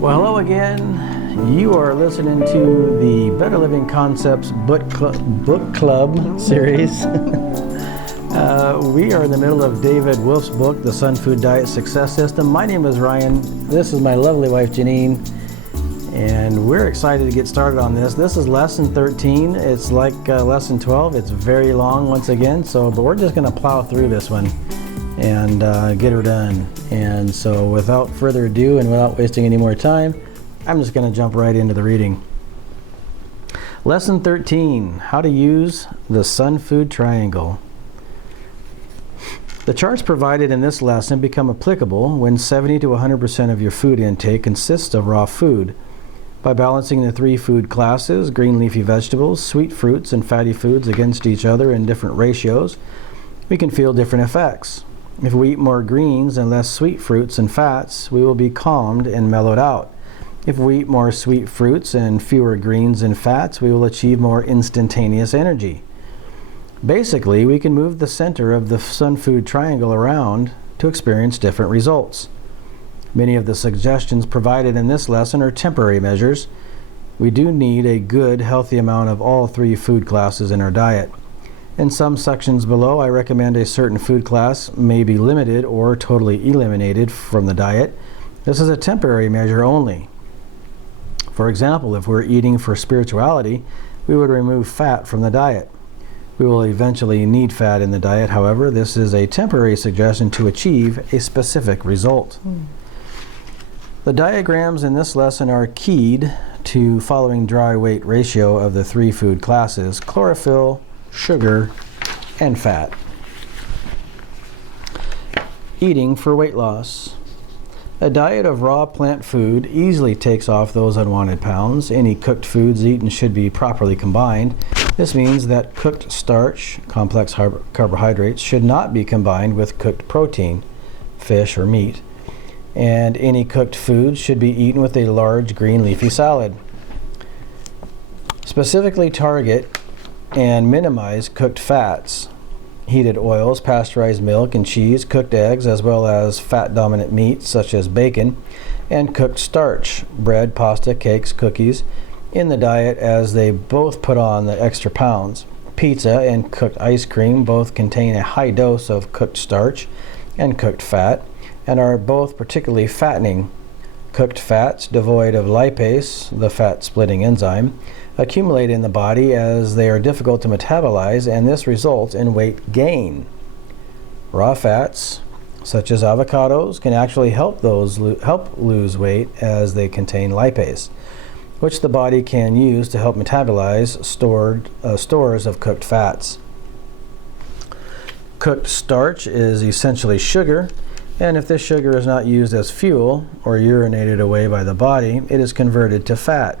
Well, hello again. You are listening to the Better Living Concepts book club series. We are in the middle of David Wolf's book, The Sunfood Diet Success System. My name is Ryan. This is my lovely wife, Janine. And we're excited to get started on this. This is lesson 13. It's like lesson 12. It's very long once again. But we're just going to plow through this one and get her done. And so without further ado and without wasting any more time, I'm just going to jump right into the reading. Lesson 13, how to use the Sunfood Triangle. The charts provided in this lesson become applicable when 70 to 100% of your food intake consists of raw food. By balancing the three food classes, green leafy vegetables, sweet fruits, and fatty foods against each other in different ratios, we can feel different effects. If we eat more greens and less sweet fruits and fats, we will be calmed and mellowed out. If we eat more sweet fruits and fewer greens and fats, we will achieve more instantaneous energy. Basically, we can move the center of the Sunfood Triangle around to experience different results. Many of the suggestions provided in this lesson are temporary measures. We do need a good, healthy amount of all three food classes in our diet. In some sections below, I recommend a certain food class may be limited or totally eliminated from the diet. This is a temporary measure only. For example, if we're eating for spirituality, we would remove fat from the diet. We will eventually need fat in the diet, however, this is a temporary suggestion to achieve a specific result. The diagrams in this lesson are keyed to following dry weight ratio of the three food classes: chlorophyll, sugar, and fat. Eating for weight loss. A diet of raw plant food easily takes off those unwanted pounds. Any cooked foods eaten should be properly combined. This means that cooked starch, complex carbohydrates, should not be combined with cooked protein, fish or meat. And any cooked food should be eaten with a large green leafy salad. Specifically target and minimize cooked fats, heated oils, pasteurized milk and cheese, cooked eggs, as well as fat-dominant meats such as bacon, and cooked starch, bread, pasta, cakes, cookies, in the diet, as they both put on the extra pounds. Pizza and cooked ice cream both contain a high dose of cooked starch and cooked fat, and are both particularly fattening. Cooked fats, devoid of lipase, the fat-splitting enzyme, accumulate in the body as they are difficult to metabolize, and this results in weight gain. Raw fats, such as avocados, can actually help lose weight as they contain lipase, which the body can use to help metabolize stores of cooked fats. Cooked starch is essentially sugar, and if this sugar is not used as fuel or urinated away by the body, it is converted to fat.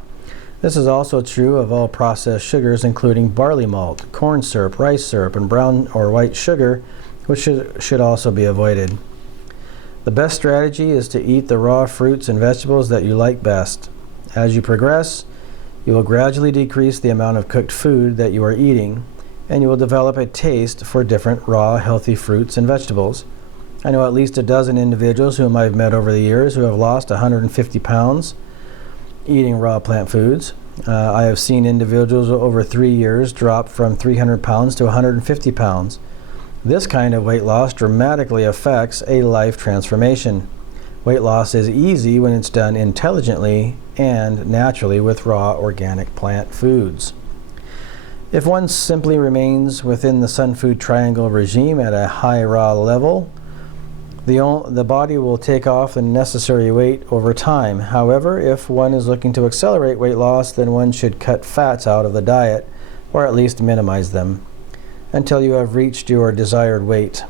This is also true of all processed sugars, including barley malt, corn syrup, rice syrup, and brown or white sugar, which should also be avoided. The best strategy is to eat the raw fruits and vegetables that you like best. As you progress, you will gradually decrease the amount of cooked food that you are eating, and you will develop a taste for different raw, healthy fruits and vegetables. I know at least a dozen individuals whom I've met over the years who have lost 150 pounds eating raw plant foods. I have seen individuals over 3 years drop from 300 pounds to 150 pounds. This kind of weight loss dramatically affects a life transformation. Weight loss is easy when it's done intelligently and naturally with raw organic plant foods. If one simply remains within the Sunfood Triangle regime at a high raw level, the body will take off the necessary weight over time. However, if one is looking to accelerate weight loss, then one should cut fats out of the diet, or at least minimize them, until you have reached your desired weight.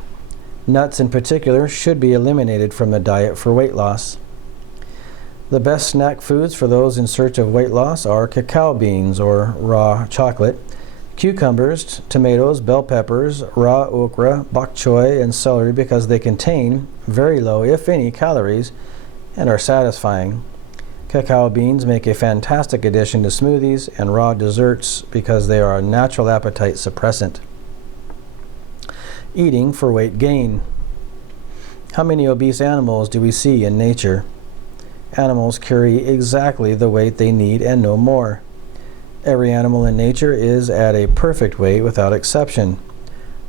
Nuts in particular should be eliminated from the diet for weight loss. The best snack foods for those in search of weight loss are cacao beans or raw chocolate, cucumbers, tomatoes, bell peppers, raw okra, bok choy, and celery, because they contain very low, if any, calories and are satisfying. Cacao beans make a fantastic addition to smoothies and raw desserts because they are a natural appetite suppressant. Eating for weight gain. How many obese animals do we see in nature? Animals carry exactly the weight they need and no more. Every animal in nature is at a perfect weight without exception.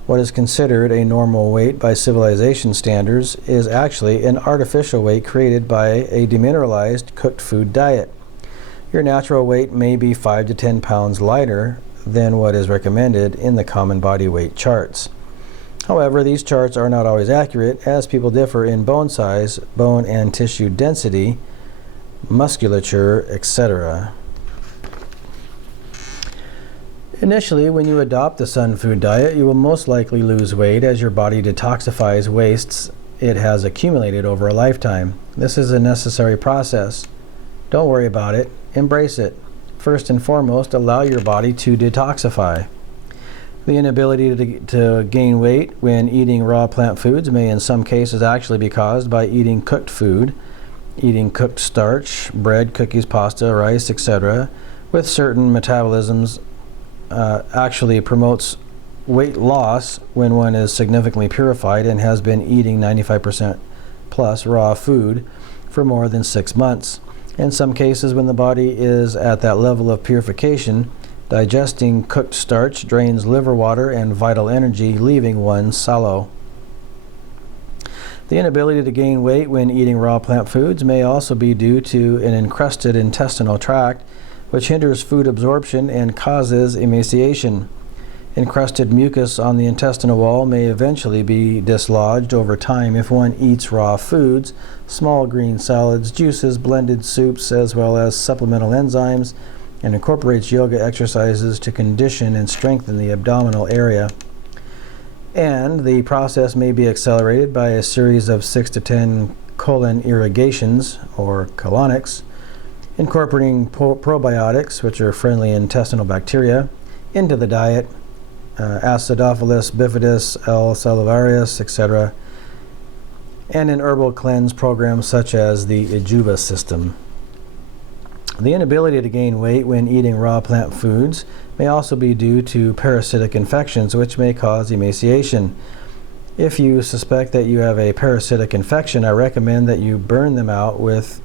What is considered a normal weight by civilization standards is actually an artificial weight created by a demineralized cooked food diet. Your natural weight may be 5 to 10 pounds lighter than what is recommended in the common body weight charts. However, these charts are not always accurate as people differ in bone size, bone and tissue density, musculature, etc. Initially, when you adopt the Sunfood diet, you will most likely lose weight as your body detoxifies wastes it has accumulated over a lifetime. This is a necessary process. Don't worry about it, embrace it. First and foremost, allow your body to detoxify. The inability to gain weight when eating raw plant foods may in some cases actually be caused by eating cooked food, eating cooked starch, bread, cookies, pasta, rice, etc. with certain metabolisms actually promotes weight loss when one is significantly purified and has been eating 95% plus raw food for more than 6 months. In some cases, when the body is at that level of purification, digesting cooked starch drains liver water and vital energy, leaving one sallow. The inability to gain weight when eating raw plant foods may also be due to an encrusted intestinal tract, which hinders food absorption and causes emaciation. Encrusted mucus on the intestinal wall may eventually be dislodged over time if one eats raw foods, small green salads, juices, blended soups, as well as supplemental enzymes, and incorporates yoga exercises to condition and strengthen the abdominal area. And the process may be accelerated by a series of 6 to 10 colon irrigations, or colonics, incorporating probiotics, which are friendly intestinal bacteria, into the diet, Acidophilus, bifidus, L. salivarius, etc., and an herbal cleanse program such as the Ijuba system. The inability to gain weight when eating raw plant foods may also be due to parasitic infections, which may cause emaciation. If you suspect that you have a parasitic infection, I recommend that you burn them out with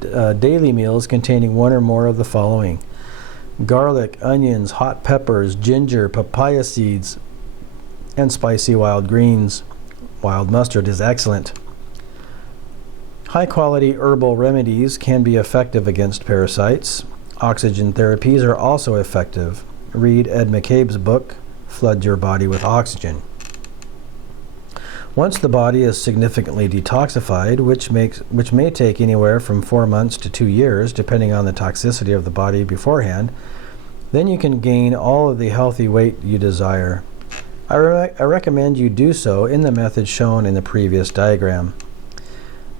daily meals containing one or more of the following: garlic, onions, hot peppers, ginger, papaya seeds, and spicy wild greens. Wild mustard is excellent. High-quality herbal remedies can be effective against parasites. Oxygen therapies are also effective. Read Ed McCabe's book, Flood Your Body with Oxygen. Once the body is significantly detoxified, which may take anywhere from 4 months to 2 years, depending on the toxicity of the body beforehand, then you can gain all of the healthy weight you desire. I recommend you do so in the method shown in the previous diagram.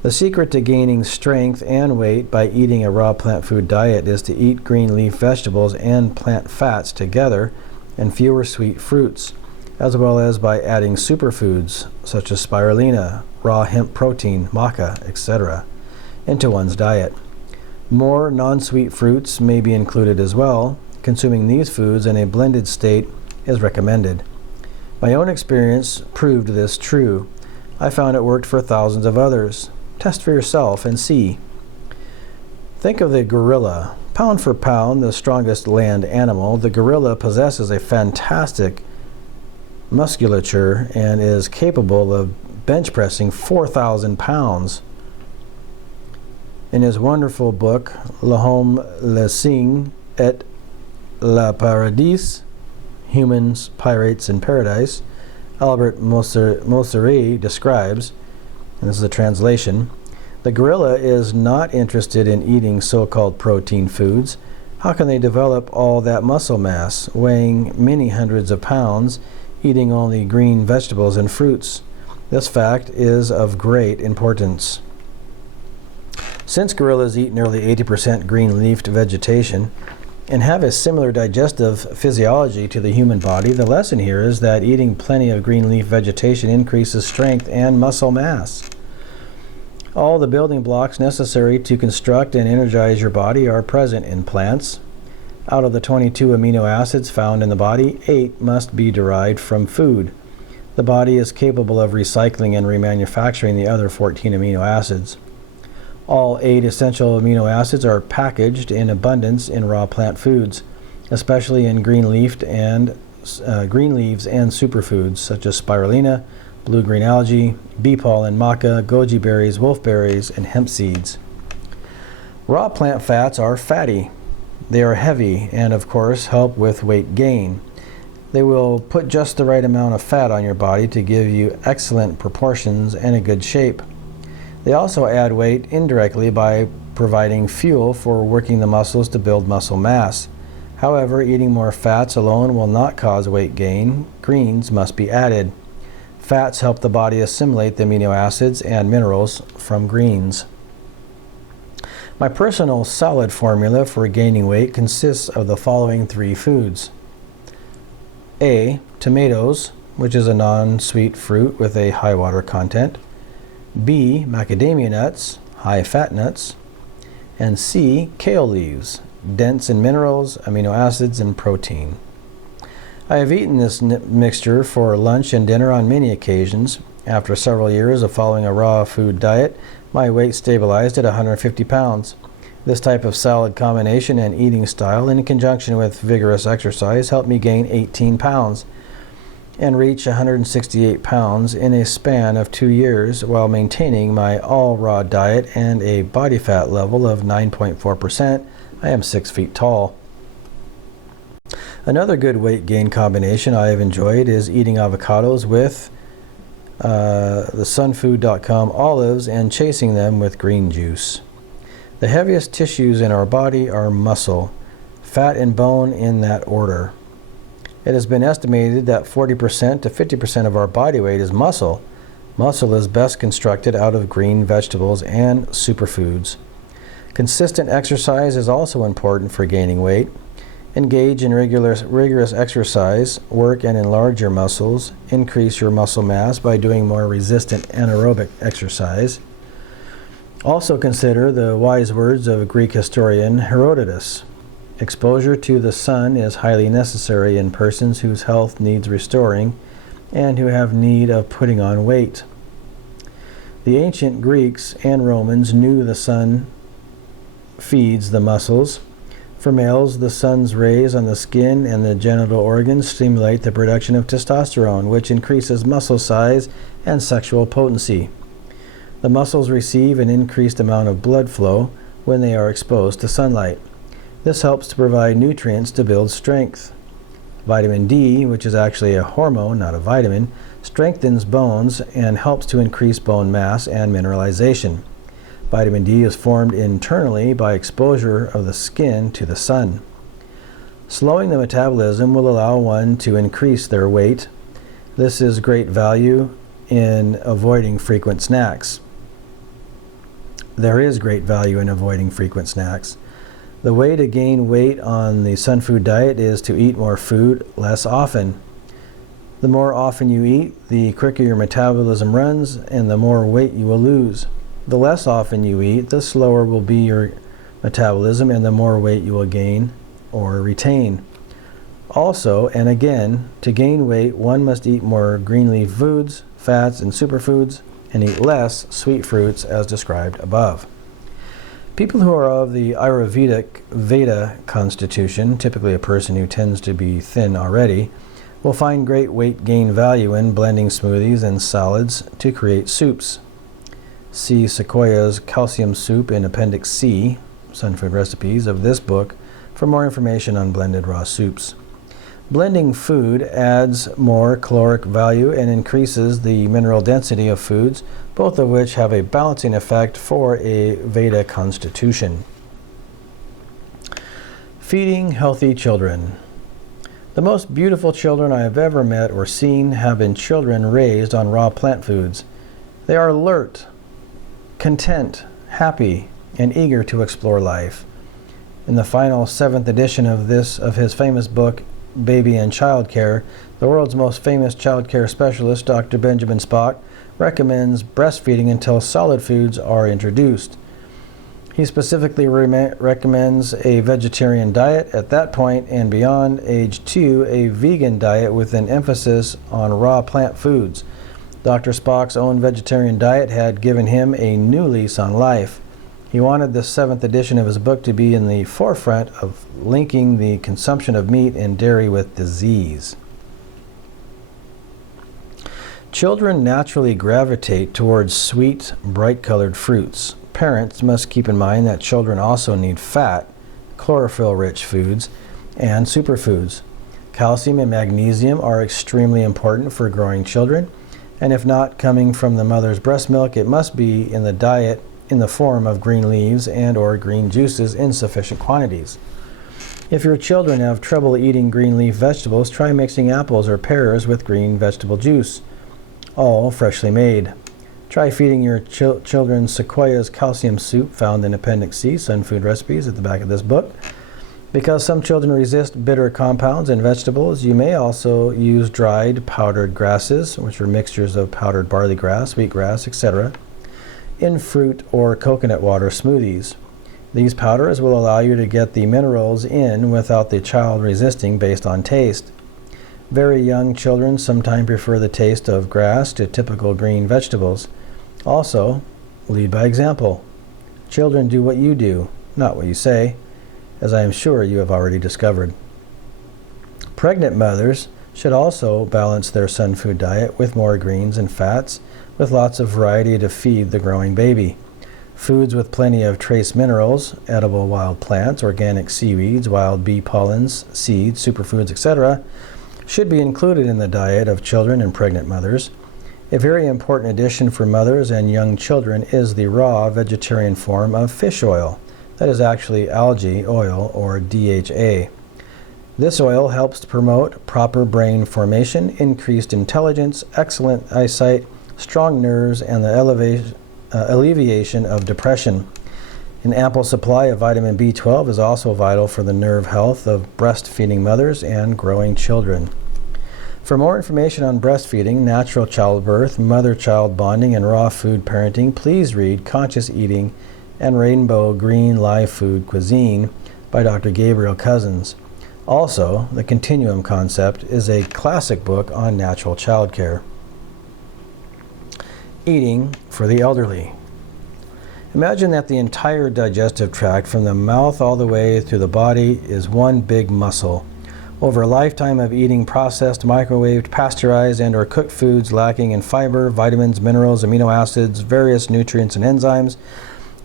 The secret to gaining strength and weight by eating a raw plant food diet is to eat green leaf vegetables and plant fats together and fewer sweet fruits, as well as by adding superfoods such as spirulina, raw hemp protein, maca, etc., into one's diet. More non-sweet fruits may be included as well. Consuming these foods in a blended state is recommended. My own experience proved this true. I found it worked for thousands of others. Test for yourself and see. Think of the gorilla. Pound for pound, the strongest land animal, the gorilla possesses a fantastic musculature and is capable of bench pressing 4,000 pounds. In his wonderful book, L'Homme, le Cygne et le Paradis, Humans, Pirates, and Paradise, Albert Mosseri describes, and this is a translation, the gorilla is not interested in eating so-called protein foods. How can they develop all that muscle mass, weighing many hundreds of pounds, eating only green vegetables and fruits? This fact is of great importance. Since gorillas eat nearly 80% green-leafed vegetation and have a similar digestive physiology to the human body, the lesson here is that eating plenty of green leaf vegetation increases strength and muscle mass. All the building blocks necessary to construct and energize your body are present in plants. Out of the 22 amino acids found in the body, 8 must be derived from food. The body is capable of recycling and remanufacturing the other 14 amino acids. All 8 essential amino acids are packaged in abundance in raw plant foods, especially in green leaves and superfoods such as spirulina, blue-green algae, bee pollen, maca, goji berries, wolfberries, and hemp seeds. Raw plant fats are fatty. They are heavy and, of course, help with weight gain. They will put just the right amount of fat on your body to give you excellent proportions and a good shape. They also add weight indirectly by providing fuel for working the muscles to build muscle mass. However, eating more fats alone will not cause weight gain. Greens must be added. Fats help the body assimilate the amino acids and minerals from greens. My personal solid formula for gaining weight consists of the following 3 foods. A. Tomatoes, which is a non-sweet fruit with a high water content. B. Macadamia nuts, high fat nuts. And C. Kale leaves, dense in minerals, amino acids, and protein. I have eaten this mixture for lunch and dinner on many occasions. After several years of following a raw food diet, my weight stabilized at 150 pounds. This type of salad combination and eating style, in conjunction with vigorous exercise, helped me gain 18 pounds and reach 168 pounds in a span of 2 years while maintaining my all-raw diet and a body fat level of 9.4%. I am 6 feet tall. Another good weight gain combination I have enjoyed is eating avocados with the sunfood.com olives and chasing them with green juice. The heaviest tissues in our body are muscle, fat and bone in that order. It has been estimated that 40% to 50% of our body weight is muscle. Muscle is best constructed out of green vegetables and superfoods. Consistent exercise is also important for gaining weight. Engage in rigorous exercise, work and enlarge your muscles, increase your muscle mass by doing more resistant anaerobic exercise. Also consider the wise words of Greek historian Herodotus. Exposure to the sun is highly necessary in persons whose health needs restoring and who have need of putting on weight. The ancient Greeks and Romans knew the sun feeds the muscles. For males, the sun's rays on the skin and the genital organs stimulate the production of testosterone, which increases muscle size and sexual potency. The muscles receive an increased amount of blood flow when they are exposed to sunlight. This helps to provide nutrients to build strength. Vitamin D, which is actually a hormone, not a vitamin, strengthens bones and helps to increase bone mass and mineralization. Vitamin D is formed internally by exposure of the skin to the sun. Slowing the metabolism will allow one to increase their weight. This is great value in avoiding frequent snacks. There is great value in avoiding frequent snacks. The way to gain weight on the Sunfood diet is to eat more food less often. The more often you eat, the quicker your metabolism runs and the more weight you will lose. The less often you eat, the slower will be your metabolism and the more weight you will gain or retain. Also, and again, to gain weight, one must eat more green leaf foods, fats, and superfoods, and eat less sweet fruits as described above. People who are of the Ayurvedic Veda constitution, typically a person who tends to be thin already, will find great weight gain value in blending smoothies and salads to create soups. See Sequoia's calcium soup in Appendix C, Sunfood Recipes, of this book for more information on blended raw soups. Blending food adds more caloric value and increases the mineral density of foods, both of which have a balancing effect for a Veda constitution. Feeding healthy children. The most beautiful children I have ever met or seen have been children raised on raw plant foods. They are alert, content, happy, and eager to explore life. In the final 7th edition of his famous book, Baby and Child Care, the world's most famous child care specialist, Dr. Benjamin Spock, recommends breastfeeding until solid foods are introduced. He specifically recommends a vegetarian diet at that point, and beyond age 2, a vegan diet with an emphasis on raw plant foods. Dr. Spock's own vegetarian diet had given him a new lease on life. He wanted the 7th edition of his book to be in the forefront of linking the consumption of meat and dairy with disease. Children naturally gravitate towards sweet, bright-colored fruits. Parents must keep in mind that children also need fat, chlorophyll-rich foods, and superfoods. Calcium and magnesium are extremely important for growing children, and if not coming from the mother's breast milk, it must be in the diet in the form of green leaves and or green juices in sufficient quantities. If your children have trouble eating green leaf vegetables, try mixing apples or pears with green vegetable juice, all freshly made. Try feeding your children Sequoia's calcium soup, found in Appendix C, Sunfood Recipes, at the back of this book. Because some children resist bitter compounds in vegetables, you may also use dried powdered grasses, which are mixtures of powdered barley grass, wheatgrass, etc., in fruit or coconut water smoothies. These powders will allow you to get the minerals in without the child resisting based on taste. Very young children sometimes prefer the taste of grass to typical green vegetables. Also, lead by example. Children do what you do, not what you say, as I am sure you have already discovered. Pregnant mothers should also balance their Sunfood diet with more greens and fats, with lots of variety to feed the growing baby. Foods with plenty of trace minerals, edible wild plants, organic seaweeds, wild bee pollens, seeds, superfoods, etc., should be included in the diet of children and pregnant mothers. A very important addition for mothers and young children is the raw vegetarian form of fish oil. That is actually algae oil, or DHA. This oil helps to promote proper brain formation, increased intelligence, excellent eyesight, strong nerves, and the alleviation of depression. An ample supply of vitamin B12 is also vital for the nerve health of breastfeeding mothers and growing children. For more information on breastfeeding, natural childbirth, mother-child bonding, and raw food parenting, please read Conscious Eating and Rainbow Green Live Food Cuisine by Dr. Gabriel Cousins. Also, The Continuum Concept is a classic book on natural childcare. Eating for the elderly. Imagine that the entire digestive tract from the mouth all the way through the body is one big muscle. Over a lifetime of eating processed, microwaved, pasteurized, and or cooked foods lacking in fiber, vitamins, minerals, amino acids, various nutrients, and enzymes,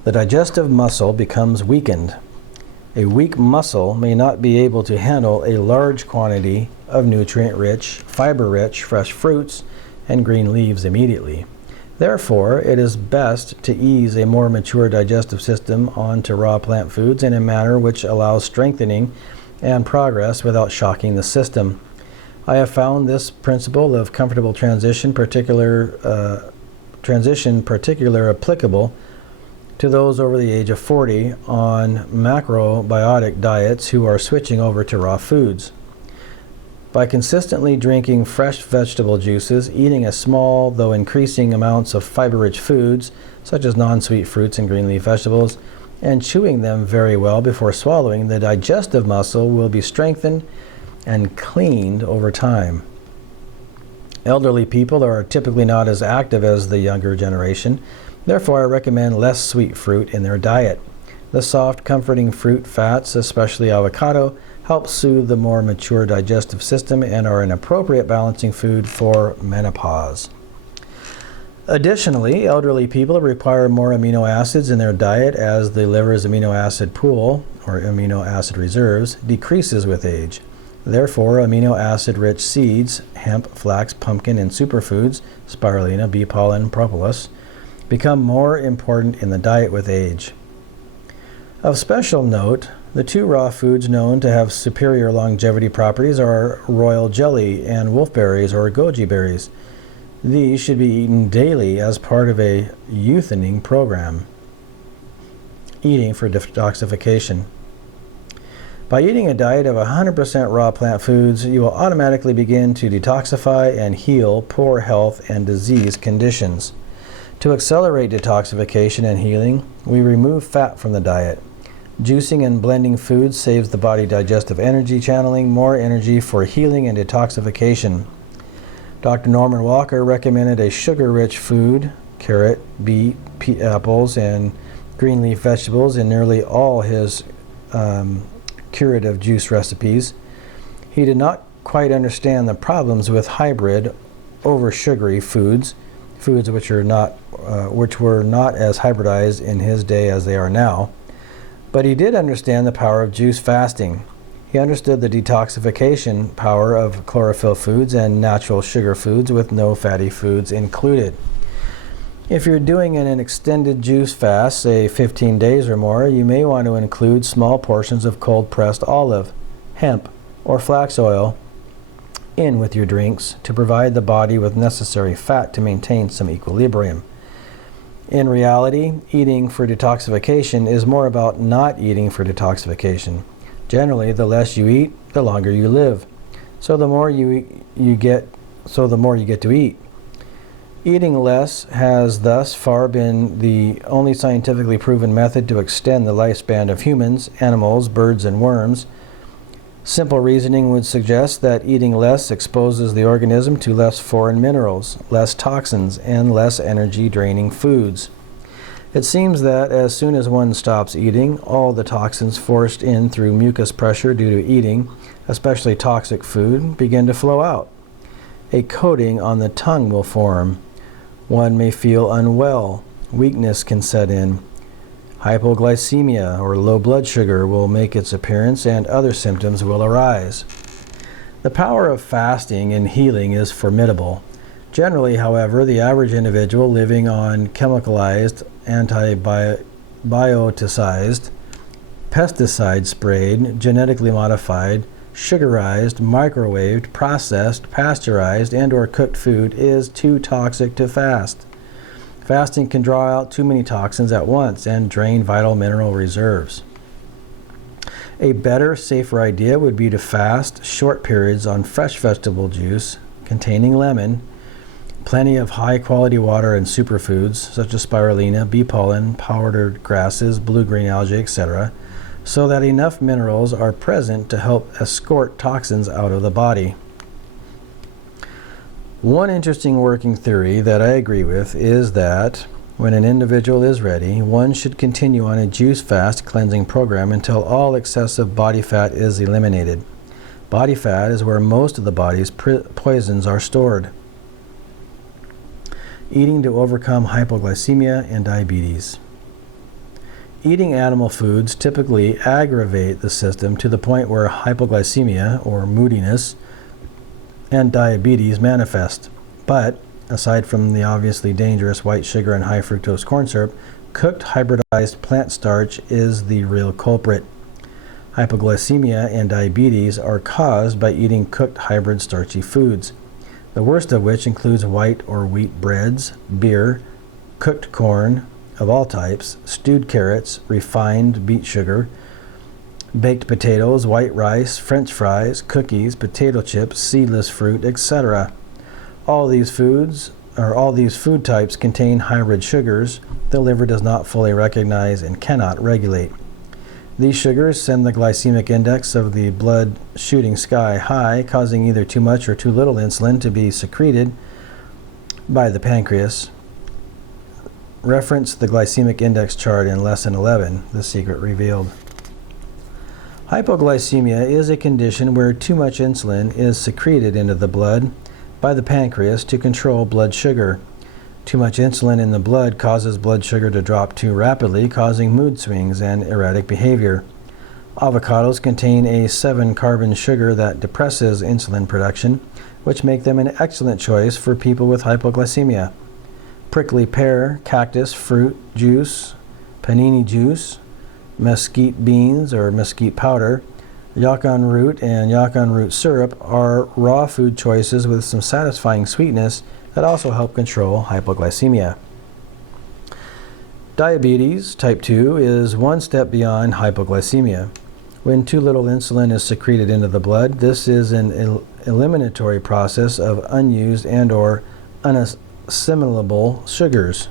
the digestive muscle becomes weakened. A weak muscle may not be able to handle a large quantity of nutrient-rich, fiber-rich, fresh fruits and green leaves immediately. Therefore, it is best to ease a more mature digestive system onto raw plant foods in a manner which allows strengthening and progress without shocking the system. I have found this principle of comfortable transition particular applicable to those over the age of 40 on macrobiotic diets who are switching over to raw foods. By consistently drinking fresh vegetable juices, eating a small though increasing amounts of fiber-rich foods, such as non-sweet fruits and green leaf vegetables, and chewing them very well before swallowing, the digestive muscle will be strengthened and cleaned over time. Elderly people are typically not as active as the younger generation. Therefore, I recommend less sweet fruit in their diet. The soft, comforting fruit fats, especially avocado, help soothe the more mature digestive system and are an appropriate balancing food for menopause. Additionally, elderly people require more amino acids in their diet as the liver's amino acid pool, or amino acid reserves, decreases with age. Therefore, amino acid-rich seeds, hemp, flax, pumpkin, and superfoods, spirulina, bee pollen, propolis, become more important in the diet with age. Of special note, the two raw foods known to have superior longevity properties are royal jelly and wolfberries or goji berries. These should be eaten daily as part of a youthening program. Eating for detoxification. By eating a diet of 100% raw plant foods, you will automatically begin to detoxify and heal poor health and disease conditions. To accelerate detoxification and healing, we remove fat from the diet. Juicing and blending foods saves the body digestive energy, channeling more energy for healing and detoxification. Dr. Norman Walker recommended a sugar-rich food, carrot, beet, apples, and green leaf vegetables in nearly all his curative juice recipes. He did not quite understand the problems with hybrid over sugary foods which were not as hybridized in his day as they are now. But he did understand the power of juice fasting. He understood the detoxification power of chlorophyll foods and natural sugar foods with no fatty foods included. If you're doing an extended juice fast, say 15 days or more, you may want to include small portions of cold-pressed olive, hemp, or flax oil in with your drinks to provide the body with necessary fat to maintain some equilibrium. In reality, eating for detoxification is more about not eating for detoxification. Generally, the less you eat, the longer you live. So the more you get to eat. Eating less has thus far been the only scientifically proven method to extend the lifespan of humans, animals, birds, and worms. Simple reasoning would suggest that eating less exposes the organism to less foreign minerals, less toxins, and less energy-draining foods. It seems that as soon as one stops eating, all the toxins forced in through mucus pressure due to eating, especially toxic food, begin to flow out. A coating on the tongue will form. One may feel unwell. Weakness can set in. Hypoglycemia, or low blood sugar, will make its appearance, and other symptoms will arise. The power of fasting in healing is formidable. Generally, however, the average individual living on chemicalized, antibioticized, pesticide-sprayed, genetically modified, sugarized, microwaved, processed, pasteurized, and/or cooked food is too toxic to fast. Fasting can draw out too many toxins at once and drain vital mineral reserves. A better, safer idea would be to fast short periods on fresh vegetable juice containing lemon, plenty of high-quality water and superfoods such as spirulina, bee pollen, powdered grasses, blue-green algae, etc., so that enough minerals are present to help escort toxins out of the body. One interesting working theory that I agree with is that when an individual is ready, one should continue on a juice fast cleansing program until all excessive body fat is eliminated. Body fat is where most of the body's poisons are stored. Eating to overcome hypoglycemia and diabetes. Eating animal foods typically aggravate the system to the point where hypoglycemia, or moodiness, and diabetes manifest. But, aside from the obviously dangerous white sugar and high fructose corn syrup, cooked hybridized plant starch is the real culprit. Hypoglycemia and diabetes are caused by eating cooked hybrid starchy foods, the worst of which includes white or wheat breads, beer, cooked corn of all types, stewed carrots, refined beet sugar, baked potatoes, white rice, French fries, cookies, potato chips, seedless fruit, etc. All these food types contain hybrid sugars the liver does not fully recognize and cannot regulate. These sugars send the glycemic index of the blood shooting sky high, causing either too much or too little insulin to be secreted by the pancreas. Reference the glycemic index chart in Lesson 11, The Secret Revealed. Hypoglycemia is a condition where too much insulin is secreted into the blood by the pancreas to control blood sugar. Too much insulin in the blood causes blood sugar to drop too rapidly, causing mood swings and erratic behavior. Avocados contain a 7-carbon sugar that depresses insulin production, which make them an excellent choice for people with hypoglycemia. Prickly pear, cactus, fruit juice, panini juice, mesquite beans or mesquite powder, yacon root, and yacon root syrup are raw food choices with some satisfying sweetness that also help control hypoglycemia. Diabetes type 2 is one step beyond hypoglycemia. When too little insulin is secreted into the blood, this is an eliminatory process of unused and/or unassimilable sugars.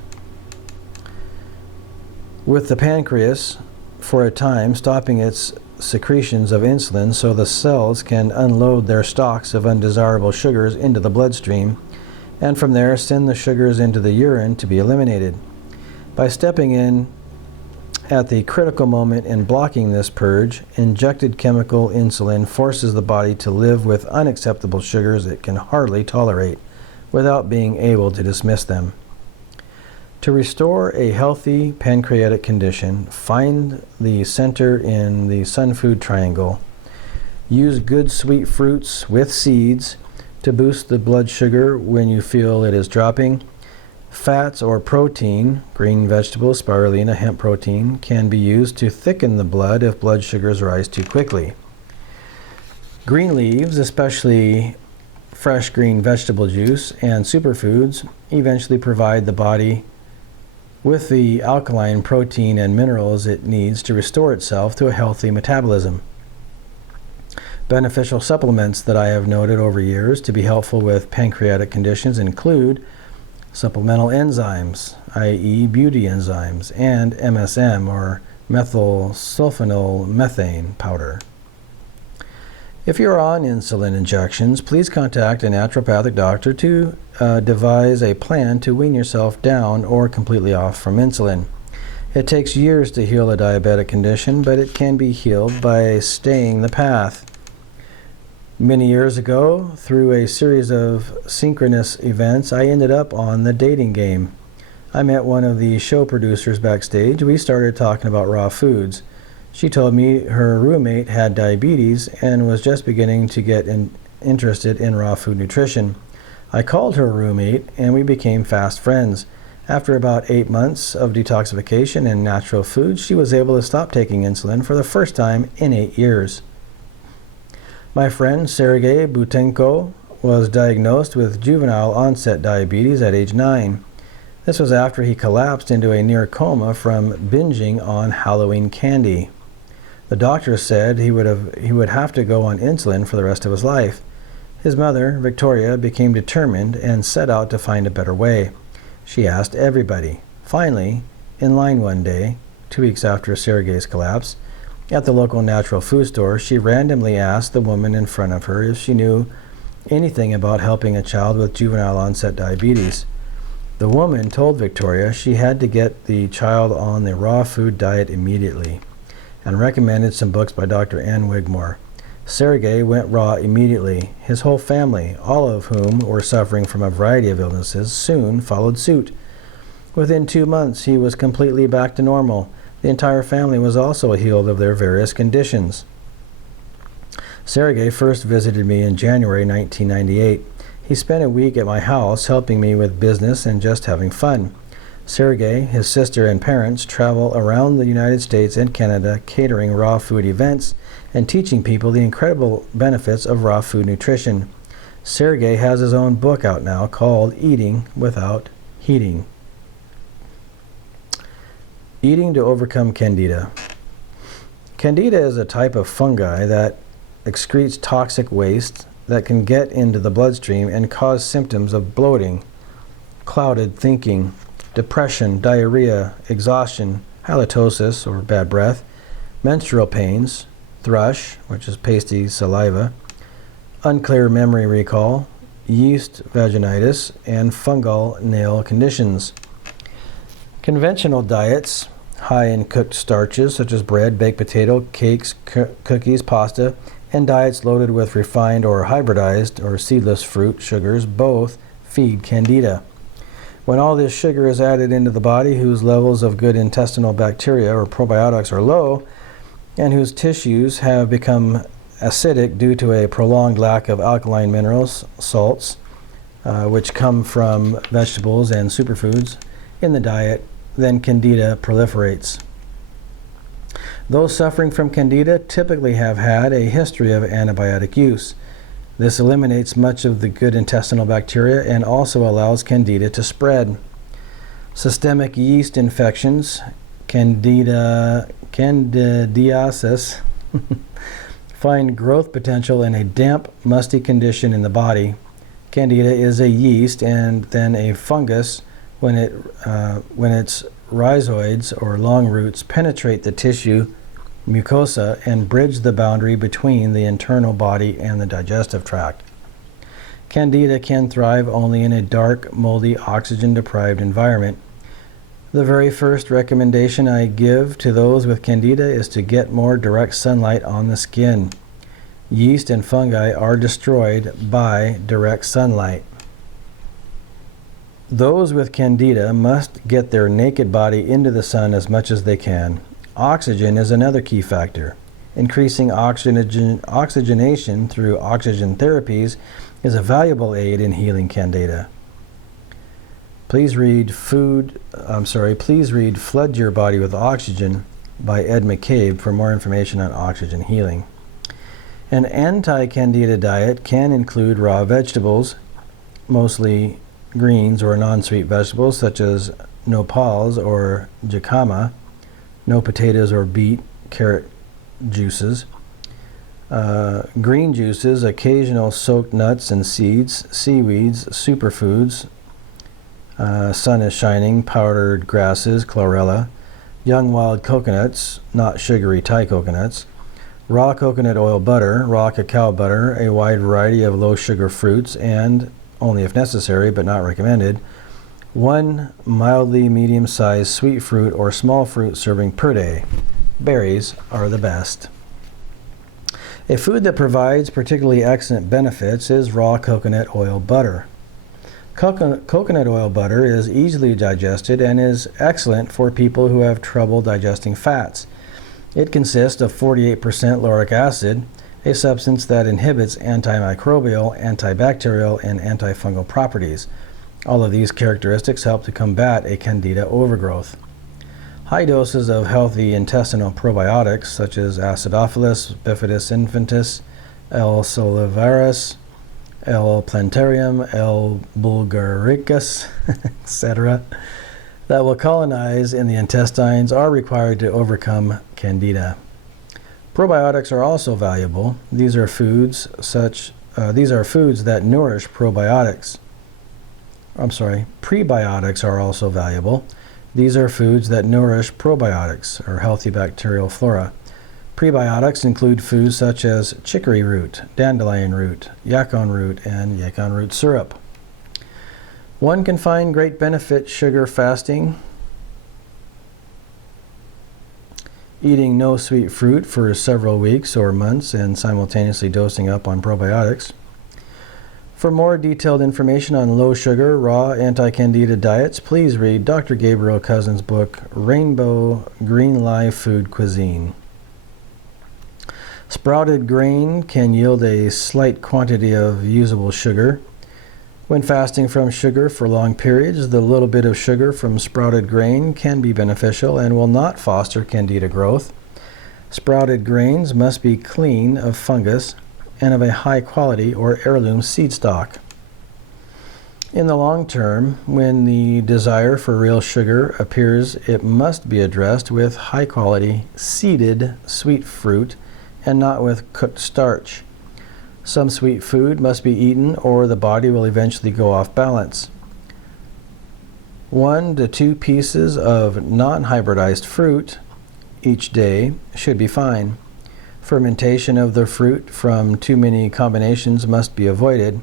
With the pancreas, for a time, stopping its secretions of insulin so the cells can unload their stocks of undesirable sugars into the bloodstream, and from there send the sugars into the urine to be eliminated. By stepping in At the critical moment in blocking this purge, injected chemical insulin forces the body to live with unacceptable sugars it can hardly tolerate without being able to dismiss them. To restore a healthy pancreatic condition, find the center in the Sunfood Triangle. Use good sweet fruits with seeds to boost the blood sugar when you feel it is dropping. Fats or protein, green vegetables, spirulina, hemp protein, can be used to thicken the blood if blood sugars rise too quickly. Green leaves, especially fresh green vegetable juice and superfoods, eventually provide the body with the alkaline protein and minerals it needs to restore itself to a healthy metabolism. Beneficial supplements that I have noted over years to be helpful with pancreatic conditions include supplemental enzymes, i.e. beauty enzymes, and MSM, or methylsulfonyl methane powder. If you're on insulin injections, please contact a naturopathic doctor to devise a plan to wean yourself down or completely off from insulin. It takes years to heal a diabetic condition, but it can be healed by staying the path. Many years ago, through a series of synchronous events, I ended up on the dating game. I met one of the show producers backstage. We started talking about raw foods. She told me her roommate had diabetes and was just beginning to get interested in raw food nutrition. I called her roommate and we became fast friends. After about 8 months of detoxification and natural foods, she was able to stop taking insulin for the first time in 8 years. My friend Sergei Butenko was diagnosed with juvenile onset diabetes at age 9. This was after he collapsed into a near coma from binging on Halloween candy. The doctor said he would have to go on insulin for the rest of his life. His mother, Victoria, became determined and set out to find a better way. She asked everybody. Finally, in line one day, 2 weeks after Sergei's collapse, at the local natural food store, she randomly asked the woman in front of her if she knew anything about helping a child with juvenile onset diabetes. The woman told Victoria she had to get the child on the raw food diet immediately and recommended some books by Dr. Ann Wigmore. Sergei went raw immediately. His whole family, all of whom were suffering from a variety of illnesses, soon followed suit. Within 2 months, he was completely back to normal. The entire family was also healed of their various conditions. Sergei first visited me in January 1998. He spent a week at my house helping me with business and just having fun. Sergei, his sister, and parents travel around the United States and Canada catering raw food events and teaching people the incredible benefits of raw food nutrition. Sergei has his own book out now called Eating Without Heating. Eating to overcome Candida. Candida is a type of fungi that excretes toxic waste that can get into the bloodstream and cause symptoms of bloating, clouded thinking, depression, diarrhea, exhaustion, halitosis or bad breath, menstrual pains, thrush, which is pasty saliva, unclear memory recall, yeast vaginitis, and fungal nail conditions. Conventional diets, high in cooked starches such as bread, baked potato, cakes, cookies, pasta, and diets loaded with refined or hybridized or seedless fruit sugars both feed Candida. When all this sugar is added into the body whose levels of good intestinal bacteria or probiotics are low and whose tissues have become acidic due to a prolonged lack of alkaline minerals, salts, which come from vegetables and superfoods in the diet, then Candida proliferates. Those suffering from Candida typically have had a history of antibiotic use. This eliminates much of the good intestinal bacteria and also allows Candida to spread. Systemic yeast infections, candidiasis, find growth potential in a damp, musty condition in the body. Candida is a yeast and then a fungus when its rhizoids or long roots penetrate the tissue mucosa and bridge the boundary between the internal body and the digestive tract. Candida can thrive only in a dark, moldy, oxygen-deprived environment. The very first recommendation I give to those with Candida is to get more direct sunlight on the skin. Yeast and fungi are destroyed by direct sunlight. Those with Candida must get their naked body into the sun as much as they can. Oxygen is another key factor. Increasing oxygenation through oxygen therapies is a valuable aid in healing Candida. Please read Flood Your Body with Oxygen by Ed McCabe for more information on oxygen healing. An anti-Candida diet can include raw vegetables, mostly greens or non-sweet vegetables such as nopals or jicama, no potatoes or beet, carrot juices, green juices, occasional soaked nuts and seeds, seaweeds, superfoods, sun is shining, powdered grasses, chlorella, young wild coconuts, not sugary Thai coconuts, raw coconut oil butter, raw cacao butter, a wide variety of low sugar fruits, and, only if necessary but not recommended, one mildly medium-sized sweet fruit or small fruit serving per day. Berries are the best. A food that provides particularly excellent benefits is raw coconut oil butter. Coconut oil butter is easily digested and is excellent for people who have trouble digesting fats. It consists of 48% lauric acid, a substance that inhibits antimicrobial, antibacterial, and antifungal properties. All of these characteristics help to combat a Candida overgrowth. High doses of healthy intestinal probiotics such as Acidophilus, Bifidus infantis, L. solivaris, L. plantarium, L. bulgaricus, etc., that will colonize in the intestines are required to overcome Candida. Probiotics are also valuable. These are foods that nourish probiotics. Prebiotics are also valuable. These are foods that nourish probiotics, or healthy bacterial flora. Prebiotics include foods such as chicory root, dandelion root, yacon root, and yacon root syrup. One can find great benefit sugar fasting, eating no sweet fruit for several weeks or months, and simultaneously dosing up on probiotics. For more detailed information on low sugar, raw anti-Candida diets, please read Dr. Gabriel Cousin's book, Rainbow Green Live Food Cuisine. Sprouted grain can yield a slight quantity of usable sugar. When fasting from sugar for long periods, the little bit of sugar from sprouted grain can be beneficial and will not foster Candida growth. Sprouted grains must be clean of fungus and of a high quality or heirloom seed stock. In the long term, when the desire for real sugar appears, it must be addressed with high quality seeded sweet fruit and not with cooked starch. Some sweet food must be eaten or the body will eventually go off balance. 1 to 2 pieces of non-hybridized fruit each day should be fine. Fermentation of the fruit from too many combinations must be avoided.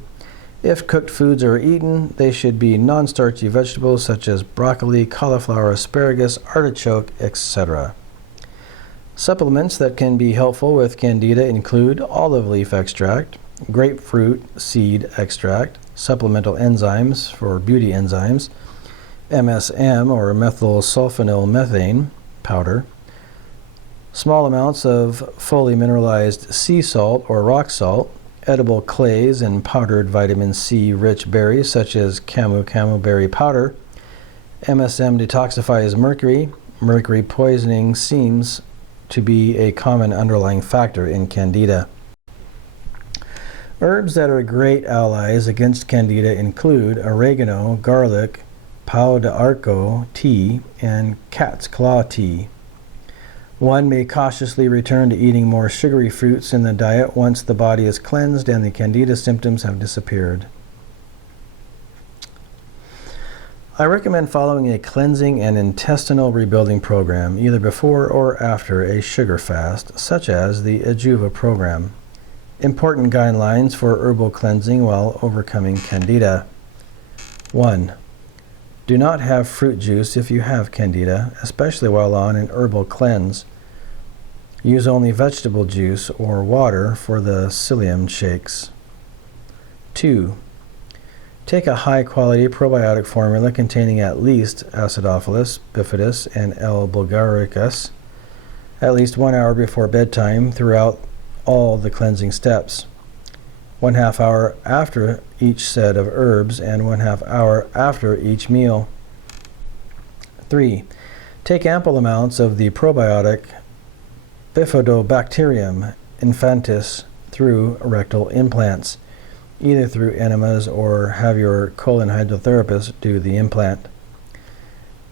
If cooked foods are eaten, they should be non-starchy vegetables such as broccoli, cauliflower, asparagus, artichoke, etc. Supplements that can be helpful with Candida include olive leaf extract, grapefruit seed extract, supplemental enzymes for beauty enzymes, MSM or methylsulfonylmethane powder, small amounts of fully mineralized sea salt or rock salt, edible clays and powdered vitamin C rich berries such as camu berry powder. MSM detoxifies mercury. Mercury poisoning seems to be a common underlying factor in Candida. Herbs that are great allies against Candida include oregano, garlic, pau d'arco tea, and cat's claw tea. One may cautiously return to eating more sugary fruits in the diet once the body is cleansed and the Candida symptoms have disappeared. I recommend following a cleansing and intestinal rebuilding program either before or after a sugar fast, such as the Ajuva program. Important guidelines for herbal cleansing while overcoming Candida. 1. Do not have fruit juice if you have Candida, especially while on an herbal cleanse. Use only vegetable juice or water for the psyllium shakes. 2. Take a high-quality probiotic formula containing at least Acidophilus, bifidus, and L. bulgaricus at least 1 hour before bedtime throughout all the cleansing steps. 1/2 hour after each set of herbs and 1/2 hour after each meal. 3. Take ample amounts of the probiotic Bifidobacterium infantis through rectal implants, either through enemas or have your colon hydrotherapist do the implant.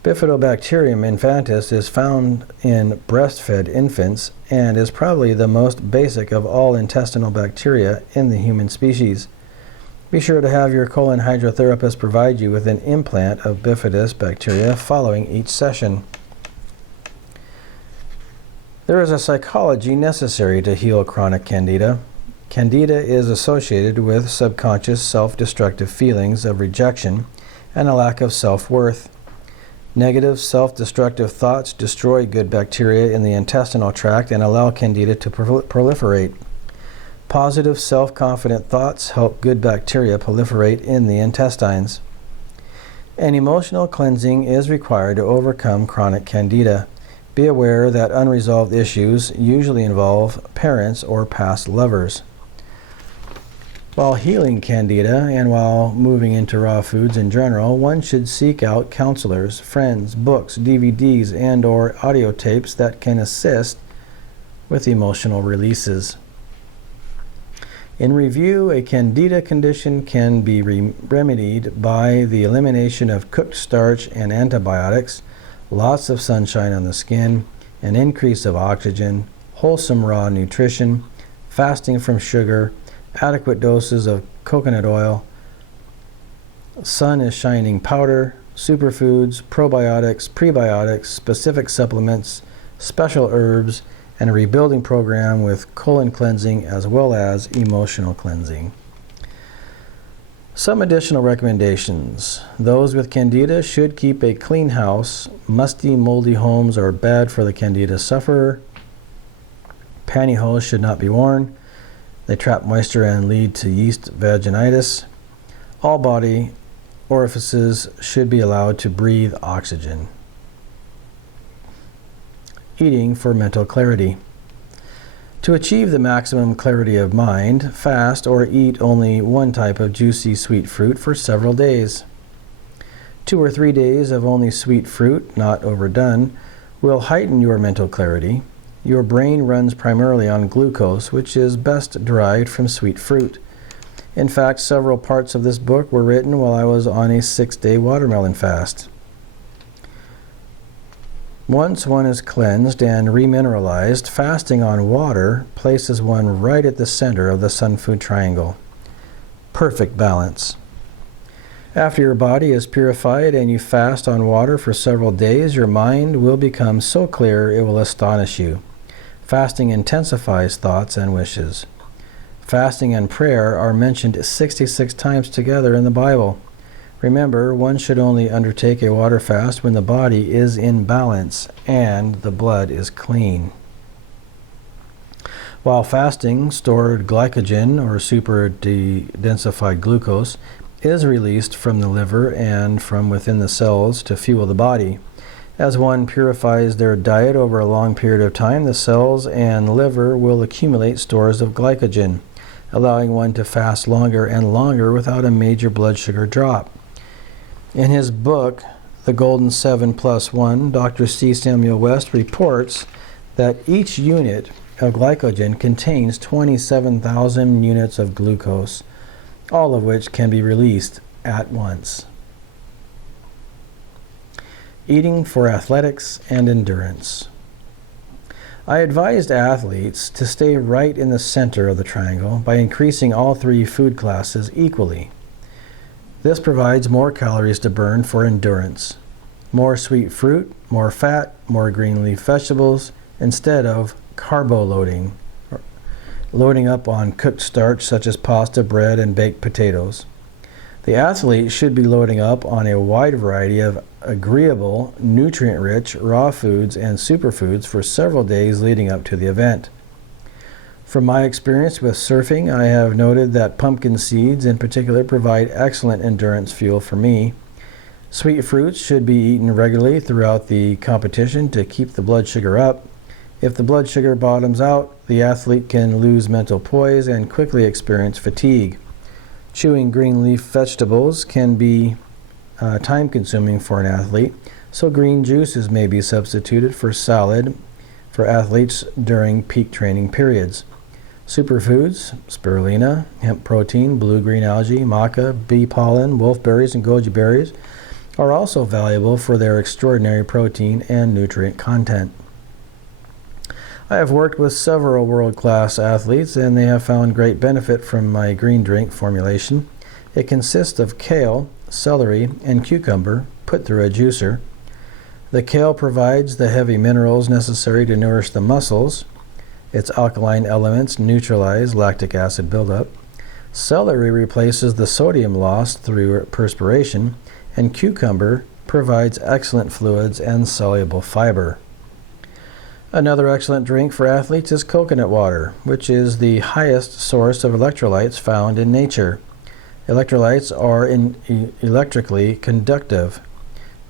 Bifidobacterium infantis is found in breastfed infants and is probably the most basic of all intestinal bacteria in the human species. Be sure to have your colon hydrotherapist provide you with an implant of bifidus bacteria following each session. There is a psychology necessary to heal chronic Candida. Candida is associated with subconscious self-destructive feelings of rejection and a lack of self-worth. Negative self-destructive thoughts destroy good bacteria in the intestinal tract and allow Candida to proliferate. Positive self-confident thoughts help good bacteria proliferate in the intestines. An emotional cleansing is required to overcome chronic Candida. Be aware that unresolved issues usually involve parents or past lovers. While healing Candida and while moving into raw foods in general, one should seek out counselors, friends, books, DVDs, and/or audio tapes that can assist with emotional releases. In review, a Candida condition can be remedied by the elimination of cooked starch and antibiotics, lots of sunshine on the skin, an increase of oxygen, wholesome raw nutrition, fasting from sugar, adequate doses of coconut oil, sun is shining powder, superfoods, probiotics, prebiotics, specific supplements, special herbs, and a rebuilding program with colon cleansing as well as emotional cleansing. Some additional recommendations. Those with Candida should keep a clean house. Musty, moldy homes are bad for the Candida sufferer. Pantyhose should not be worn. They trap moisture and lead to yeast vaginitis. All body orifices should be allowed to breathe oxygen. Eating for mental clarity. To achieve the maximum clarity of mind, fast or eat only one type of juicy sweet fruit for several days. 2 or 3 days of only sweet fruit, not overdone, will heighten your mental clarity. Your brain runs primarily on glucose, which is best derived from sweet fruit. In fact, several parts of this book were written while I was on a 6-day watermelon fast. Once one is cleansed and remineralized, fasting on water places one right at the center of the Sunfood Triangle. Perfect balance. After your body is purified and you fast on water for several days, your mind will become so clear it will astonish you. Fasting intensifies thoughts and wishes. Fasting and prayer are mentioned 66 times together in the Bible. Remember, one should only undertake a water fast when the body is in balance and the blood is clean. While fasting, stored glycogen or super-densified glucose is released from the liver and from within the cells to fuel the body. As one purifies their diet over a long period of time, the cells and liver will accumulate stores of glycogen, allowing one to fast longer and longer without a major blood sugar drop. In his book, The Golden 7+1, Dr. C. Samuel West reports that each unit of glycogen contains 27,000 units of glucose, all of which can be released at once. Eating for athletics and endurance. I advised athletes to stay right in the center of the triangle by increasing all 3 food classes equally. This provides more calories to burn for endurance. More sweet fruit, more fat, more green leaf vegetables, instead of carbo loading, loading up on cooked starch such as pasta, bread, and baked potatoes. The athlete should be loading up on a wide variety of agreeable, nutrient-rich raw foods and superfoods for several days leading up to the event. From my experience with surfing, I have noted that pumpkin seeds in particular provide excellent endurance fuel for me. Sweet fruits should be eaten regularly throughout the competition to keep the blood sugar up. If the blood sugar bottoms out, the athlete can lose mental poise and quickly experience fatigue. Chewing green leaf vegetables can be time-consuming for an athlete, so green juices may be substituted for salad for athletes during peak training periods. Superfoods, spirulina, hemp protein, blue-green algae, maca, bee pollen, wolfberries, and goji berries are also valuable for their extraordinary protein and nutrient content. I have worked with several world-class athletes, and they have found great benefit from my green drink formulation. It consists of kale, celery, and cucumber put through a juicer. The kale provides the heavy minerals necessary to nourish the muscles. Its alkaline elements neutralize lactic acid buildup. Celery replaces the sodium lost through perspiration, and cucumber provides excellent fluids and soluble fiber. Another excellent drink for athletes is coconut water, which is the highest source of electrolytes found in nature. Electrolytes are electrically conductive,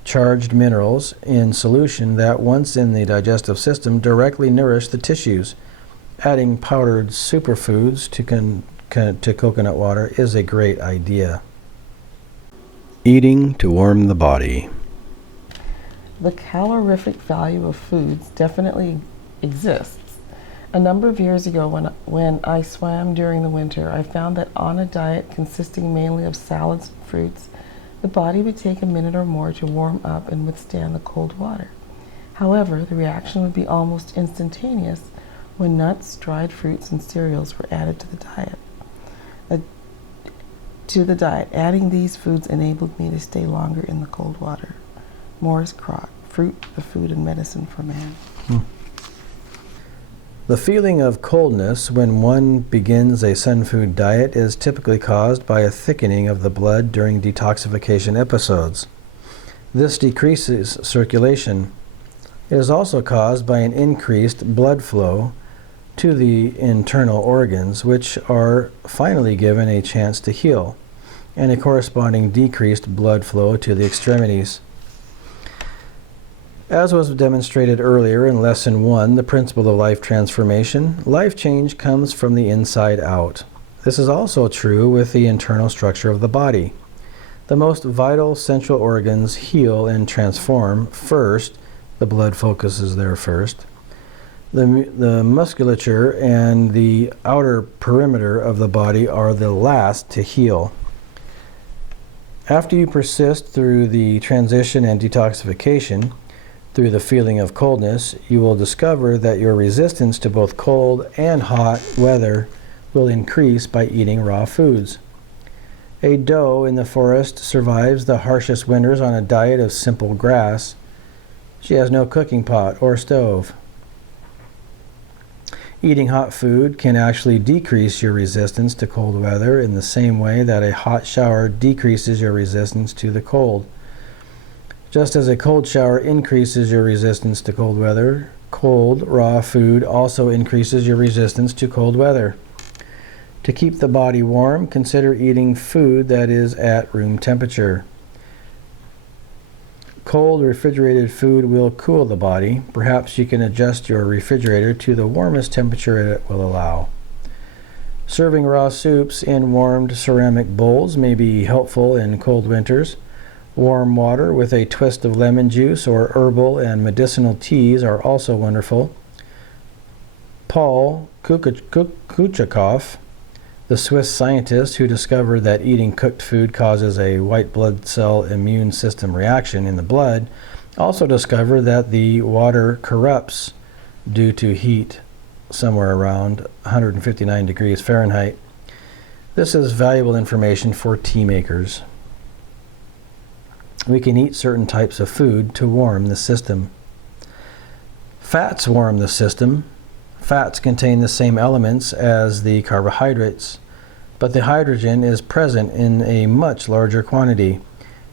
charged minerals in solution that, once in the digestive system, directly nourish the tissues. Adding powdered superfoods to coconut water is a great idea. Eating to warm the body. The calorific value of foods definitely exists. A number of years ago when I swam during the winter, I found that on a diet consisting mainly of salads and fruits, the body would take a minute or more to warm up and withstand the cold water. However, the reaction would be almost instantaneous when nuts, dried fruits, and cereals were added to the diet. Adding these foods enabled me to stay longer in the cold water. Morris Crock, Fruit, the Food and Medicine for Man. The feeling of coldness when one begins a Sunfood diet is typically caused by a thickening of the blood during detoxification episodes. This decreases circulation. It is also caused by an increased blood flow to the internal organs, which are finally given a chance to heal, and a corresponding decreased blood flow to the extremities. As was demonstrated earlier in Lesson 1, the principle of life transformation, life change comes from the inside out. This is also true with the internal structure of the body. The most vital central organs heal and transform first. The blood focuses there first. The musculature and the outer perimeter of the body are the last to heal. After you persist through the transition and detoxification, through the feeling of coldness, you will discover that your resistance to both cold and hot weather will increase by eating raw foods. A doe in the forest survives the harshest winters on a diet of simple grass. She has no cooking pot or stove. Eating hot food can actually decrease your resistance to cold weather in the same way that a hot shower decreases your resistance to the cold. Just as a cold shower increases your resistance to cold weather, cold, raw food also increases your resistance to cold weather. To keep the body warm, consider eating food that is at room temperature. Cold, refrigerated food will cool the body. Perhaps you can adjust your refrigerator to the warmest temperature it will allow. Serving raw soups in warmed ceramic bowls may be helpful in cold winters. Warm water with a twist of lemon juice or herbal and medicinal teas are also wonderful. Paul Kuchakov, the Swiss scientist who discovered that eating cooked food causes a white blood cell immune system reaction in the blood, also discovered that the water corrupts due to heat somewhere around 159 degrees Fahrenheit. This is valuable information for tea makers. We can eat certain types of food to warm the system. Fats warm the system. Fats contain the same elements as the carbohydrates. but the hydrogen is present in a much larger quantity,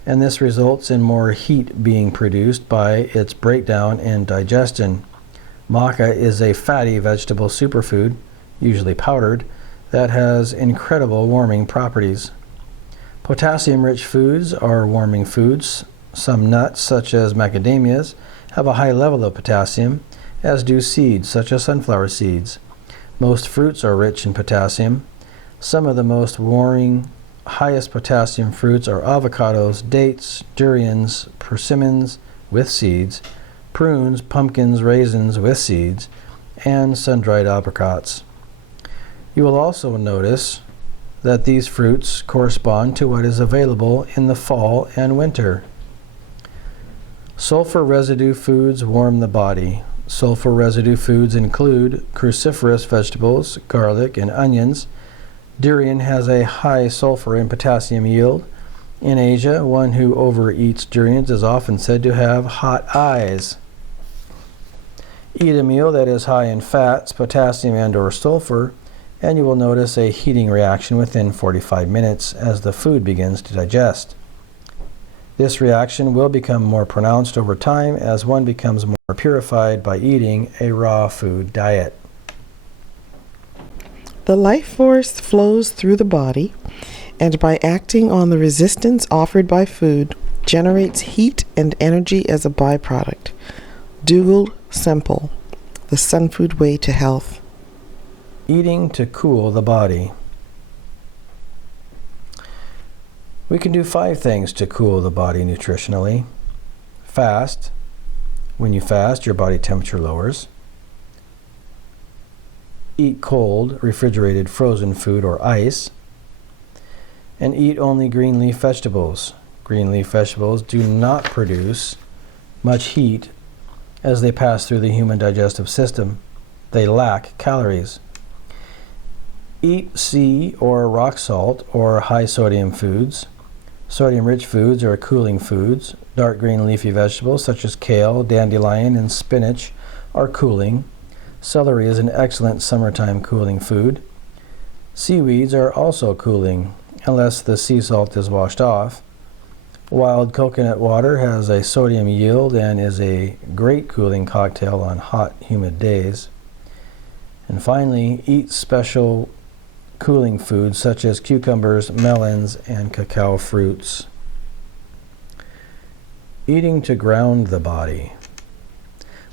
and this results in more heat being produced by its breakdown and digestion. Maca is a fatty vegetable superfood, usually powdered, that has incredible warming properties. Potassium-rich foods are warming foods. Some nuts, such as macadamias, have a high level of potassium, as do seeds, such as sunflower seeds. Most fruits are rich in potassium. Some of the most warming, highest potassium fruits are avocados, dates, durians, persimmons with seeds, prunes, pumpkins, raisins with seeds, and sun-dried apricots. You will also notice that these fruits correspond to what is available in the fall and winter. Sulfur residue foods warm the body. Sulfur residue foods include cruciferous vegetables, garlic, and onions. Durian has a high sulfur and potassium yield. In Asia, one who overeats durians is often said to have hot eyes. Eat a meal that is high in fats, potassium, and/or sulfur, and you will notice a heating reaction within 45 minutes as the food begins to digest. This reaction will become more pronounced over time as one becomes more purified by eating a raw food diet. The life force flows through the body, and by acting on the resistance offered by food, generates heat and energy as a byproduct. Dougal Semple, The Sunfood Way to Health. Eating to cool the body. We can do 5 things to cool the body nutritionally. Fast. When you fast, your body temperature lowers. Eat cold, refrigerated, frozen food or ice. And eat only green leaf vegetables. Green leaf vegetables do not produce much heat as they pass through the human digestive system. They lack calories. Eat sea or rock salt or high sodium foods. Sodium-rich foods are cooling foods. Dark green leafy vegetables such as kale, dandelion, and spinach are cooling. Celery is an excellent summertime cooling food. Seaweeds are also cooling, unless the sea salt is washed off. Wild coconut water has a sodium yield and is a great cooling cocktail on hot, humid days. And finally, eat special cooling foods such as cucumbers, melons, and cacao fruits. Eating to ground the body.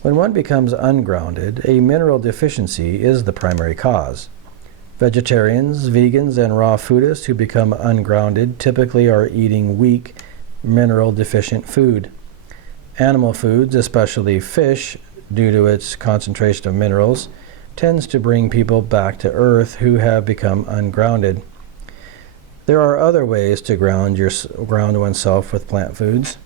When one becomes ungrounded, a mineral deficiency is the primary cause. Vegetarians, vegans, and raw foodists who become ungrounded typically are eating weak, mineral deficient food. Animal foods, especially fish, due to its concentration of minerals, tends to bring people back to earth who have become ungrounded. There are other ways to ground oneself with plant foods.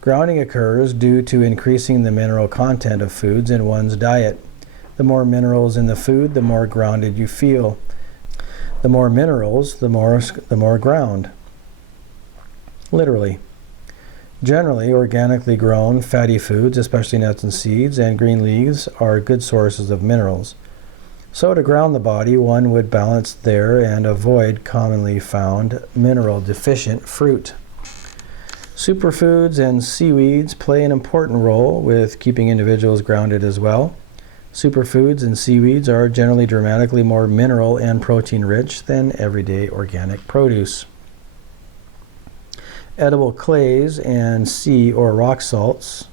Grounding occurs due to increasing the mineral content of foods in one's diet. The more minerals in the food, the more grounded you feel. The more minerals, the more ground. Literally. Generally, organically grown fatty foods, especially nuts and seeds, and green leaves are good sources of minerals. So to ground the body, one would balance there and avoid commonly found mineral deficient fruit. Superfoods and seaweeds play an important role with keeping individuals grounded as well. Superfoods and seaweeds are generally dramatically more mineral and protein rich than everyday organic produce. Edible clays and sea or rock salts,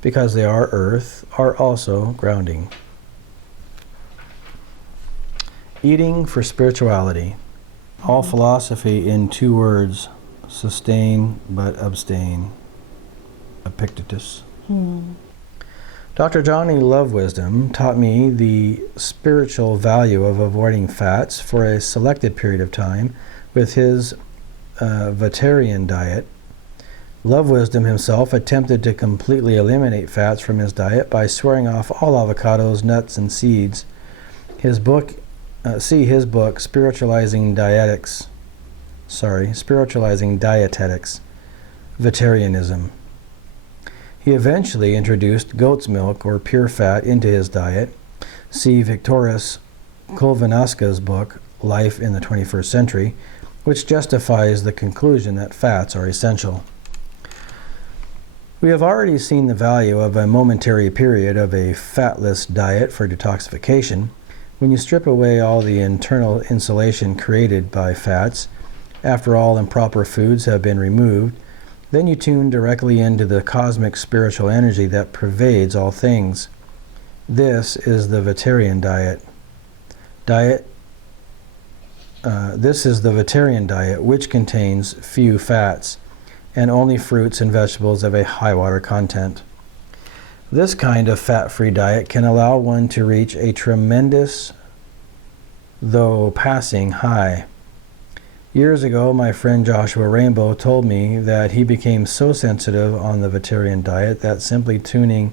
because they are earth, are also grounding. Eating for spirituality. All philosophy in 2 words: sustain but abstain. Epictetus. Dr. Johnny Lovewisdom taught me the spiritual value of avoiding fats for a selected period of time with his Vitarian Diet. Lovewisdom himself attempted to completely eliminate fats from his diet by swearing off all avocados, nuts, and seeds. See his book, Spiritualizing Dietetics, Vitarianism. He eventually introduced goat's milk or pure fat into his diet. See Victoris Kulvinaska's book, life in the 21st century, which justifies the conclusion that fats are essential. We have already seen the value of a momentary period of a fatless diet for detoxification. When you strip away all the internal insulation created by fats, after all improper foods have been removed, then you tune directly into the cosmic spiritual energy that pervades all things. This is the Vitarian Diet. This is the Vitarian Diet, which contains few fats and only fruits and vegetables of a high water content. This kind of fat-free diet can allow one to reach a tremendous, though passing, high. Years ago, my friend Joshua Rainbow told me that he became so sensitive on the Vitarian Diet that simply turning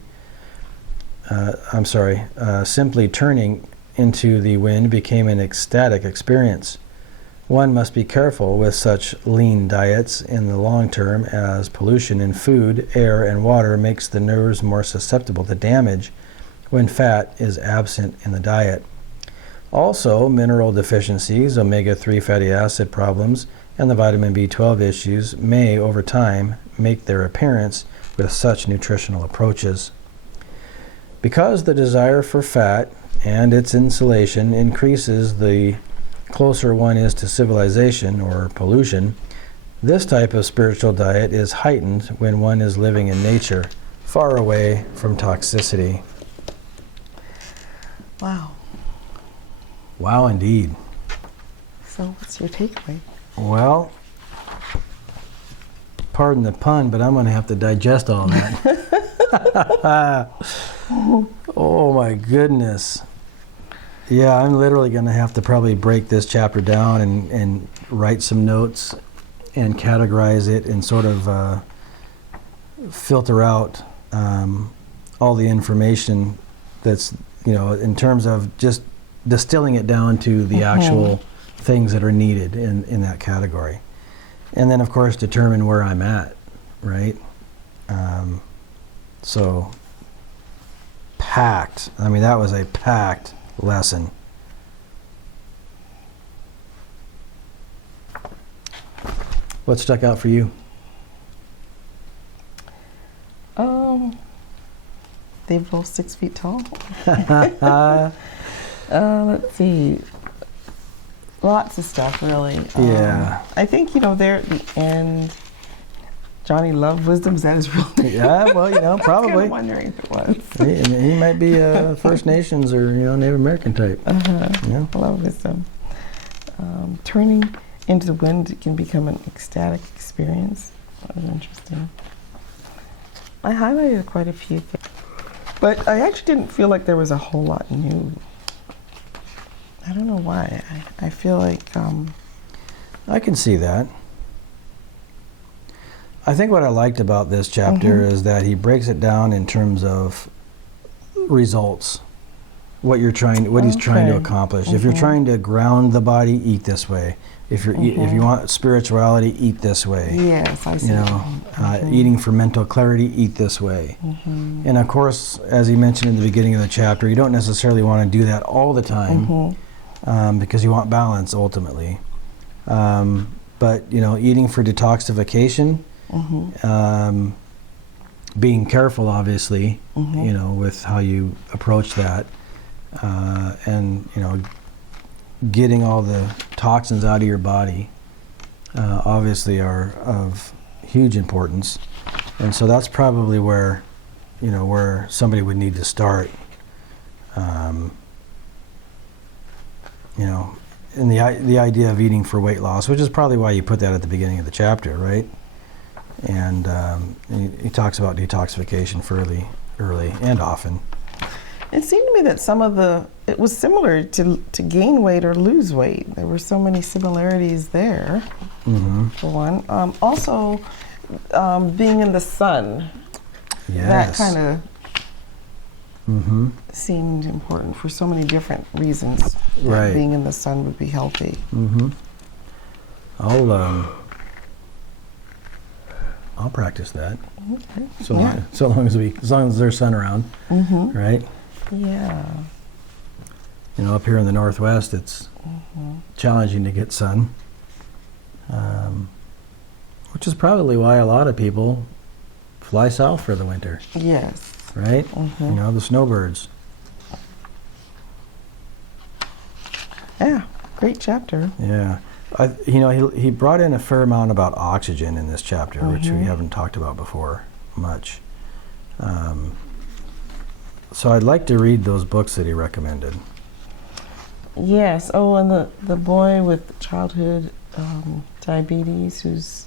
into the wind became an ecstatic experience. One must be careful with such lean diets in the long term, as pollution in food, air, and water makes the nerves more susceptible to damage when fat is absent in the diet. Also, mineral deficiencies, omega-3 fatty acid problems, and the vitamin B12 issues may, over time, make their appearance with such nutritional approaches. Because the desire for fat and its insulation increases the closer one is to civilization or pollution, this type of spiritual diet is heightened when one is living in nature, far away from toxicity. Wow. Wow, indeed. So what's your takeaway? Well, pardon the pun, but I'm going to have to digest all that. Oh my goodness. Yeah, I'm literally going to have to probably break this chapter down and write some notes and categorize it and sort of filter out all the information that's, in terms of just distilling it down to the actual things that are needed in that category. And then, of course, determine where I'm at, right? So, packed. I mean, that was a packed lesson. What stuck out for you? They're both 6 feet tall. Let's see. Lots of stuff, really. Yeah. I think, there at the end, Johnny loved wisdom. Is that his real name? Yeah, well, probably. I was kind of wondering if it was. He might be First Nations or, Native American type. Yeah. I love wisdom. Turning into the wind can become an ecstatic experience. That was interesting. I highlighted quite a few things, but I actually didn't feel like there was a whole lot new. I don't know why. I feel like... I can see that. I think what I liked about this chapter is that he breaks it down in terms of results. What he's trying to accomplish. If you're trying to ground the body, eat this way. If you want spirituality, eat this way. Yes, I see. Eating for mental clarity, eat this way. And of course, as he mentioned in the beginning of the chapter, you don't necessarily want to do that all the time because you want balance ultimately. But eating for detoxification, being careful, obviously, with how you approach that, and getting all the toxins out of your body, obviously are of huge importance, and so that's probably where somebody would need to start. In the idea of eating for weight loss, which is probably why you put that at the beginning of the chapter, right? And he talks about detoxification fairly early and often. It seemed to me that it was similar to gain weight or lose weight. There were so many similarities there, for one. Also, being in the sun, that kind of seemed important for so many different reasons. Right. Being in the sun would be healthy. I'll practice that. Okay. So long as there's sun around, right? Yeah. Up here in the Northwest, it's challenging to get sun, which is probably why a lot of people fly south for the winter, Yes. right? You know, the snowbirds. Yeah, great chapter. Yeah. You know, he brought in a fair amount about oxygen in this chapter, which we haven't talked about before much. So I'd like to read those books that he recommended. Yes. Oh, and the boy with childhood diabetes who's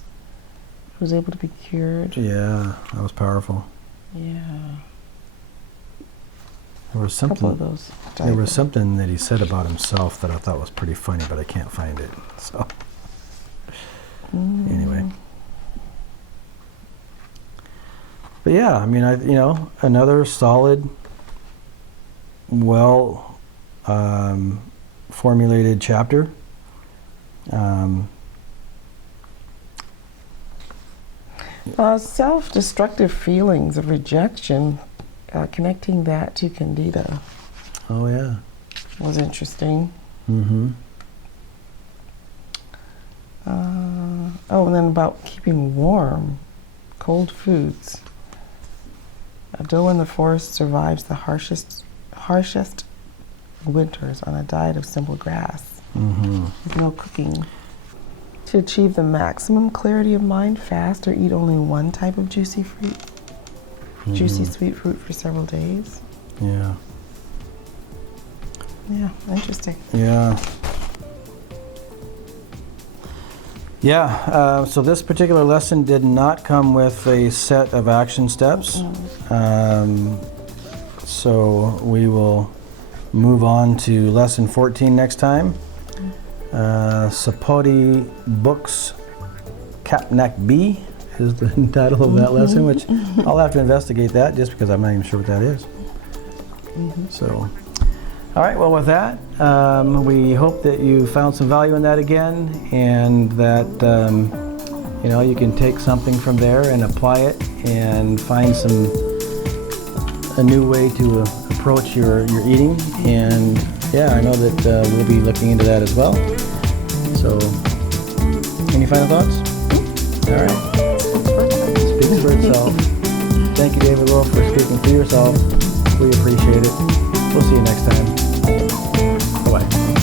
able to be cured. Yeah, that was powerful. Yeah. There was A couple of something. those. There was something that he said about himself that I thought was pretty funny, but I can't find it. So anyway. But yeah, I mean, you know, another solid, well formulated chapter. Self-destructive feelings of rejection, connecting that to Candida Oh yeah. was interesting. Mm-hmm. Oh, and then about keeping warm, cold foods. A doe in the forest survives the harshest winters on a diet of simple grass, Mm-hmm. with no cooking. To achieve the maximum clarity of mind, fast or eat only one type of juicy fruit, juicy sweet fruit for several days. Yeah. Yeah, interesting. Yeah. Yeah, so this particular lesson did not come with a set of action steps. So we will move on to lesson 14 next time. Sapoti Books Capnac B is the title of that lesson, which I'll have to investigate that just because I'm not even sure what that is. So, all right, well, with that, we hope that you found some value in that again, and that you know, you can take something from there and apply it and find a new way to approach your eating. And yeah, I know that we'll be looking into that as well. So, any final thoughts? All right. Speaks for itself. Thank you, David Wolf, for speaking for yourself. We appreciate it. We'll see you next time. Bye-bye.